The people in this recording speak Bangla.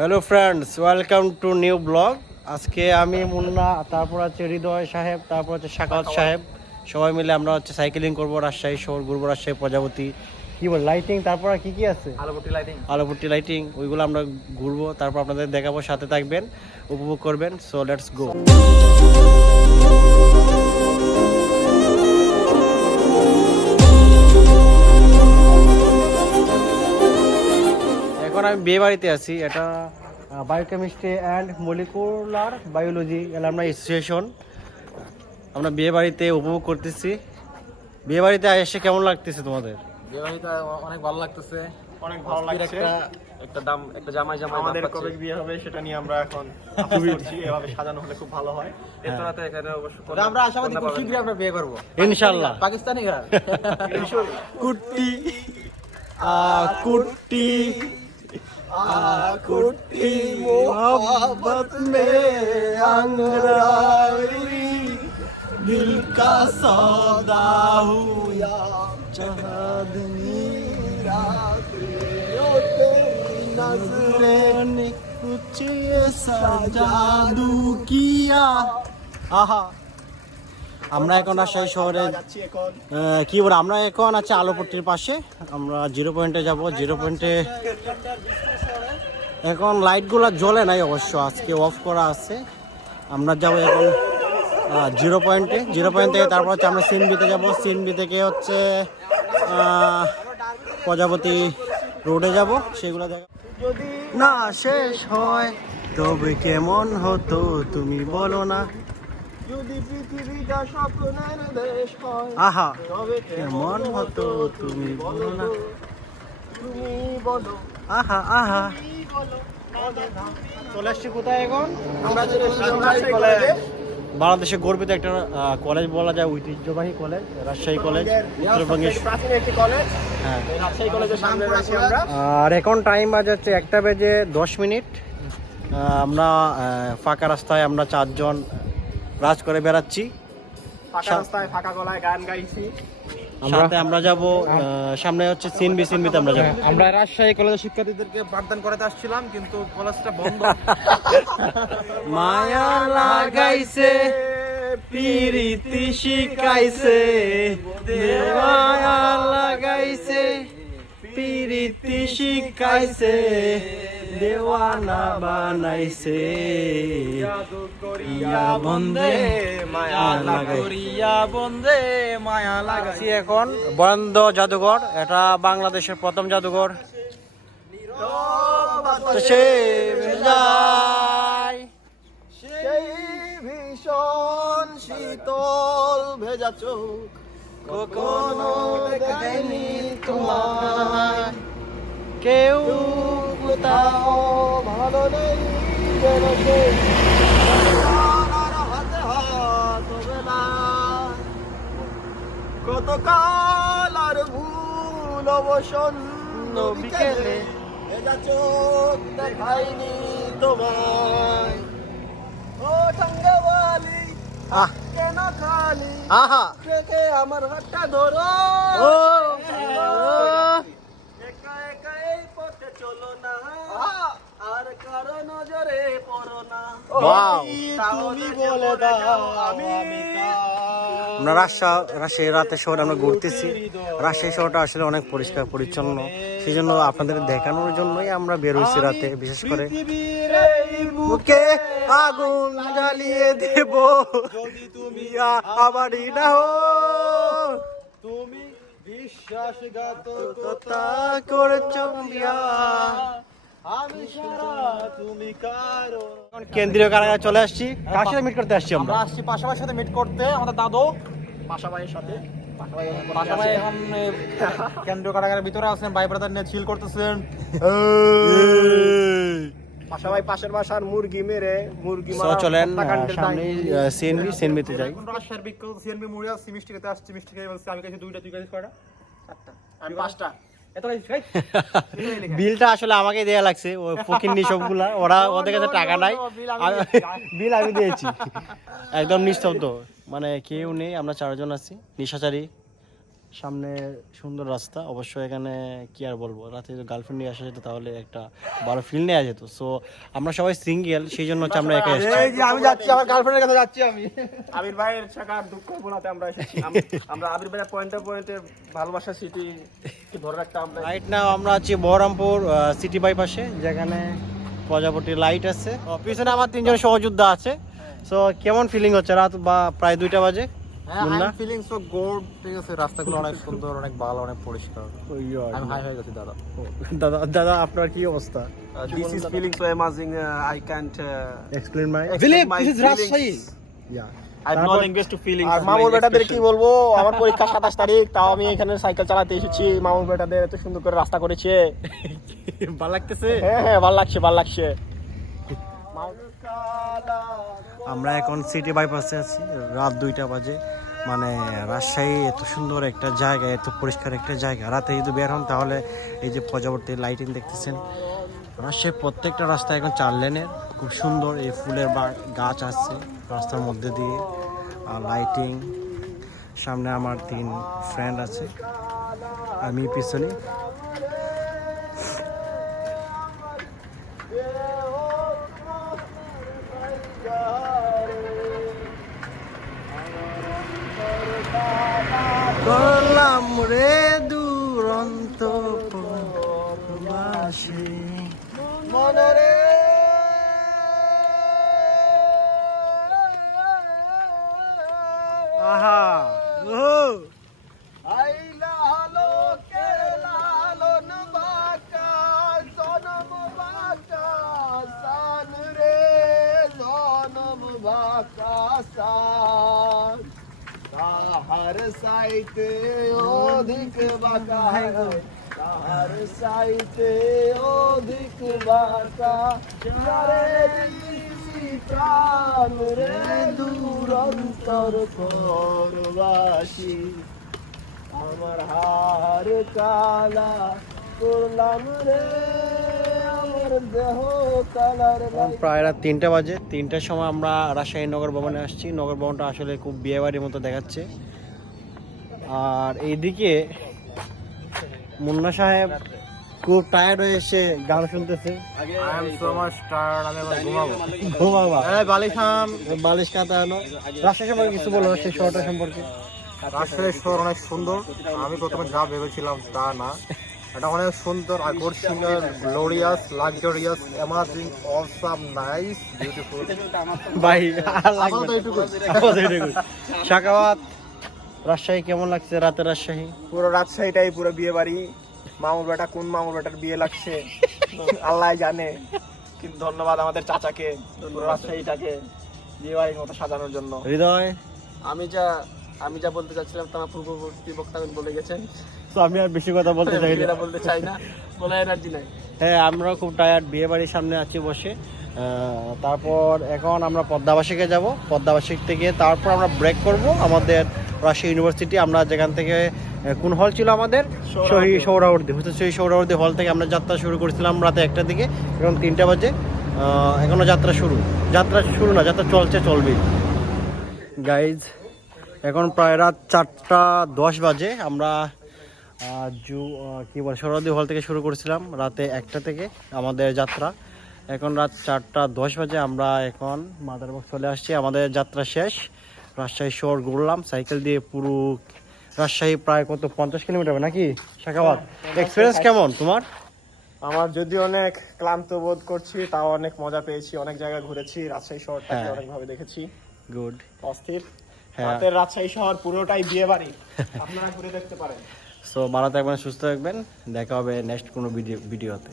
Hello friends, welcome to new blog. আজকে আমি মুন্না, তারপর আছে হৃদয় সাহেব, তারপর হচ্ছে সাকাওয়াত সাহেব, সবাই মিলে আমরা হচ্ছে সাইকেলিং করবো, রাজশাহী শহর ঘুরবো, রাজশাহী প্রজাপতি কি বল লাইটিং, তারপর আর কি আছে আলোপট্টি লাইটিং, ওইগুলো আমরা ঘুরবো, তারপর আপনাদের দেখাবো, সাথে থাকবেন, উপভোগ করবেন। So let's go. এখন আমি বিয়ে বাড়িতে আছি। এটা বায়োকেমিস্ট্রি অ্যান্ড মলিকুলার বায়োলজি আমরা অ্যাসোসিয়েশন। আমরা বিয়ে বাড়িতে উপভোগ করতেছি। বিয়ে বাড়িতে এসে কেমন লাগতেছে তোমাদের? বিয়ে বাড়িতে অনেক ভালো লাগতেছে। অনেক ভালো লাগছে। একটা জামাই আমাদের কবে বিয়ে হবে সেটা নিয়ে আমরা এখন করছি। এভাবে সাজানো হলে খুব ভালো হয়। এতরাতে এখানে অবশ্য আমরা আশাবাদী খুব শীঘ্রই আমরা বিয়ে করব ইনশাআল্লাহ। পাকিস্তানি গান কুট্টি কুট্টি कुट्टी मोहब्बत में अंगड़ाई दिल का सौदा हुआ चांदनी रात तेरी नजरें ने कुछ ऐसा जादू किया। आहा আমরা এখন রাজশাহী শহরে কি বলে, আমরা এখন আছি আলোপট্টির পাশে। আমরা জিরো পয়েন্টে যাব। জিরো পয়েন্টে এখন লাইটগুলো জ্বলে নাই অবশ্য, আজকে অফ করা আছে। আমরা যাব এখন জিরো পয়েন্টে। জিরো পয়েন্ট থেকে তারপর হচ্ছে আমরা সিনবিতে যাব। সিনবি থেকে হচ্ছে প্রজাপতি রোডে যাব, সেগুলো দেখা। যদি না শেষ হয় তবে কেমন হতো তুমি বলো না, যদি পৃথিবীটা স্বপ্নের দেশ হয়, আহা কেমন হতো তুমি বলো না, তুমি বলো আহা আহা। চলে আসছি কোথায় এখন? আমরা বাংলাদেশে গর্বিত একটা কলেজ বলা যায়, ঐতিহ্যবাহী কলেজ, রাজশাহী কলেজ, উত্তরবঙ্গের প্রাচীন একটি কলেজ। হ্যাঁ, রাজশাহী কলেজের সামনে আছি আমরা। আর এখন টাইম বাজে হচ্ছে 1:10। আমরা ফাঁকা রাস্তায় আমরা চারজন রাজ করে বেড়াচ্ছি। ফাঁকা রাস্তায় ফাঁকা গলায় গান গাইছি। সাথে আমরা যাব সামনে হচ্ছে সিনবিতে আমরা যাব। আমরা রাজশাহী কলেজের শিক্ষার্থীদেরকে পাঠদান করাতে আসছিলাম, কিন্তু কলেজটা বন্ধ। মায়া লাগাইছে পিরিতি শিখাইছে, মায়া লাগাইছে পিরিতি শিখাইছে, দেওয়ানা বানাইছে ইয়া বন্দে মায়া লাগাইয়া বন্দে মায়া লাগাইছি। এখন বন্ধ জাদুঘর, এটা বাংলাদেশের প্রথম জাদুঘর। সেই ভীষণ শীতল ভেজা চোখ কখনো দেখায়নি তোমার, কেউ কোথাও ভালো নেই যেন সেই হাতে হাত বেলা, কত কাল আর ভুল অবসন্ন বিকেলে ভেজা চোখ দেখায়নি তোমায়। ও টাঙ্গাওয়ালি কেন খালি আহা থেকে আমার হাতটা ধরো, একা একা এই পথে চলো না, আর কারো নজরে পড়ো না, তুমি বলে দাও আমি। আমরা রাজশাহী রাতের শহরে আমরা ঘুরতেছি। রাজশাহী শহরটা আসলে অনেক পরিষ্কার পরিচ্ছন্ন, সেই জন্য আপনাদের দেখানোর জন্যই আমরা বের হয়েছি রাতে। বিশেষ করে বুকে আগুন জ্বালিয়ে দেব যদি তুমি আমারই না হো, তুমি বিশ্বাসঘাতকতা করেছো বিয়া, আমি সারা তুমি কারো। কেন্দ্রীয় কারাগারে চলে আসছি। কার সাথে মিট করতে আসছি? আমরা আসছি পাশাপাশির সাথে মিট করতে, আমাদের দাদু পাশাপাশির সাথে। পাশাপাশি এখন কেন্দ্রীয় কারাগারের ভিতরে আছেন, ভাই ব্রাদার নিয়ে চিল করতেছেন। পাশাপাশি পাশের বাসার মুরগি মেরে মুরগি মারা। চলেন সামনে সিএনবিতে যাই। রাজশাহীর বিখ্যাত সিএনবি মুড়ি আছে, মিষ্টি খেতে আসছি। মিষ্টি খেয়ে বলছি আমি কাছে দুইটা, তুই কাছে কয়টা? চারটা, আমি পাঁচটা। বিলটা আসলে আমাকে দেয়া লাগছে, ওই ফকিন্নি সবগুলা, ওদের কাছে টাকা নাই, বিল আমি দিয়েছি। একদম নিস্তব্ধ, মানে কেউ নেই, আমরা চারজন আছি। নিশাচারী সামনে সুন্দর রাস্তা। অবশ্য এখানে কি আর বলবো, রাতে যদি গার্লফ্রেন্ড নিয়ে আসা যেত তাহলে একটা ভালো ফিল নেওয়া যেত। সো আমরা সবাই সিঙ্গেল, সেই জন্য হচ্ছে আমরা একা এসেছি। এই যে আমি যাচ্ছি আমার গার্লফ্রেন্ডের কাছে যাচ্ছি আমি। আবির ভাইয়ের শাখার দুঃখ বোলাতে আমরা এসেছি। আমরা আবির ভাইয়ের পয়েন্টে ভালোবাসা স্মৃতি ধরে রাখতে আমরা রাইট নাও আমরা আছি বহরমপুর সিটি বাইপাসে, যেখানে প্রজাপতি লাইট আছে। পিছনে আমার 3 জন সহযোদ্ধা আছে। সো কেমন ফিলিং হচ্ছে? রাত বা প্রায় 2টা বাজে। হ্যাঁ, I am feeling so good. ঠিক আছে, রাস্তাগুলো অনেক সুন্দর, অনেক ভালো, অনেক পরিষ্কার। আমি হাই হয়ে গেছি দাদা। দাদা দাদা আপনার কি অবস্থা? This is feeling so amazing, I can't explain my I have no language to feelings. আর মামুর বেটাদের কি বলবো, আমার পরীক্ষা 27 তারিখ, তাও আমি এখানে সাইকেল চালাতে এসেছি। মামুর বেটাদের এত সুন্দর করে রাস্তা করেছে। ভালো লাগতেছে। হ্যাঁ, ভালো লাগছে, ভালো লাগছে। আমরা এখন সিটি বাইপাসে আছি, রাত 2টা বাজে। মানে রাজশাহী এত সুন্দর একটা জায়গা, এত পরিষ্কার একটা জায়গা, রাতে যদি বের হন তাহলে এই যে প্রজাপতি লাইটিং দেখতেছেন। রাজশাহীর প্রত্যেকটা রাস্তা এখন 4 লেনের, খুব সুন্দর। এই ফুলের গাছ আছে রাস্তার মধ্যে দিয়ে, আর লাইটিং। সামনে আমার 3 ফ্রেন্ড আছে, আমি পিছনে। করলাম রে দুরন্ত প্রবাসী মনরে আহা ও আইলা লোকে লালন বাঁকা জনম বাঁকা সান রে, জনম বাঁকা সান। তাহার সাইতে অধিক বাঁকা, তাহার সাইতে অধিক বাঁকা যারে দিছি প্রাণ রে দূরন্তর পরবাসী। আমার হার কালা করলাম রে, আমার দেহ কালার প্রায় রাত 3টা বাজে। 3টার সময় আমরা রাজশাহী নগর ভবনে আসছি। নগর ভবনটা আসলে খুব বিয়েবাড়ির মতো দেখাচ্ছে। আর এইদিকে মুন্না সাহেব খুব টায়ার্ড হয়ে এসে গান শুনতেছে। I am so much tired, আমি এবার ঘুমাবো। ঘুমাবা? এই বালিশ খান। বালিশ কাটানো। রাজশাহী সম্পর্কে কিছু বলো, রাজশাহী শহরটা সম্পর্কে। রাজশাহী শহর অনেক সুন্দর। আমি প্রথমে যা ভেবেছিলাম তা না, এটা অনেক সুন্দর, আকর্ষণীয়, glorious, luxurious, amazing, awesome, nice, beautiful. ভাই আপাতত এইটুকু। শাকাওয়াত, রাজশাহী কেমন লাগছে? রাতের রাজশাহী পুরো রাজশাহীটাই পুরো বিয়ে বাড়ি। মামুর বেটা কোন মামুর বেটার বিয়ে লাগছে আল্লাহ জানে, কিন্তু ধন্যবাদ আমাদের চাচাকে পুরো রাজশাহীটাকে বিয়ে বাড়ির মতো সাজানোর জন্য। হৃদয়, আমি যা বলতে চাচ্ছিলাম তা আমার পূর্ববর্তী বক্তা বলে গেছেন। তো আমি আর বেশি কথা বলতে চাই না। বলতে চাই না, বলে এনার্জি নাই। হ্যাঁ, আমরা খুব টায়ার্ড, বিয়ে বাড়ির সামনে আছি বসে। তারপর এখন আমরা পদ্মাবাসীকে যাব। পদ্মাবাসীক থেকে তারপর আমরা ব্রেক করব আমাদের রাজশাহী ইউনিভার্সিটি। আমরা যেখান থেকে কোন হল ছিল আমাদের? সৌরাবর্দী। সেই সৌরাবর্দী হল থেকে আমরা যাত্রা শুরু করেছিলাম রাতে 1টা দিকে। এখন 3টা বাজে, এখনো যাত্রা শুরু না, যাত্রা চলবেই। গাইজ, এখন প্রায় রাত 4:10 বাজে। আমরা কি বলে সৌরাবর্দী হল থেকে শুরু করেছিলাম রাতে 1টা থেকে আমাদের যাত্রা। এখন রাত 4:10 বাজে। আমরা এখন মাদারবাগ চলে আসছি, আমাদের যাত্রা শেষ। রাজশাহী শহর ঘুরলাম সাইকেল দিয়ে পুরো রাজশাহী, প্রায় কত 50 কিলোমিটার হবে নাকি? শাকাওয়াত, এক্সপিরিয়েন্স কেমন তোমার? আমার যদি অনেক ক্লান্ত বোধ করছি, তাও অনেক মজা পেয়েছি। অনেক জায়গা ঘুরেছি, রাজশাহী শহরটাকে হ্যাঁ। অনেকভাবে দেখেছি। গুড। অস্থির। হ্যাঁ। রাতের রাজশাহী শহর পুরোটাই বিয়ে বাড়ি, আপনারা ঘুরে দেখতে পারেন। সো ভালো থাকবেন, সুস্থ থাকবেন, দেখা হবে নেক্সট কোনো ভিডিওতে।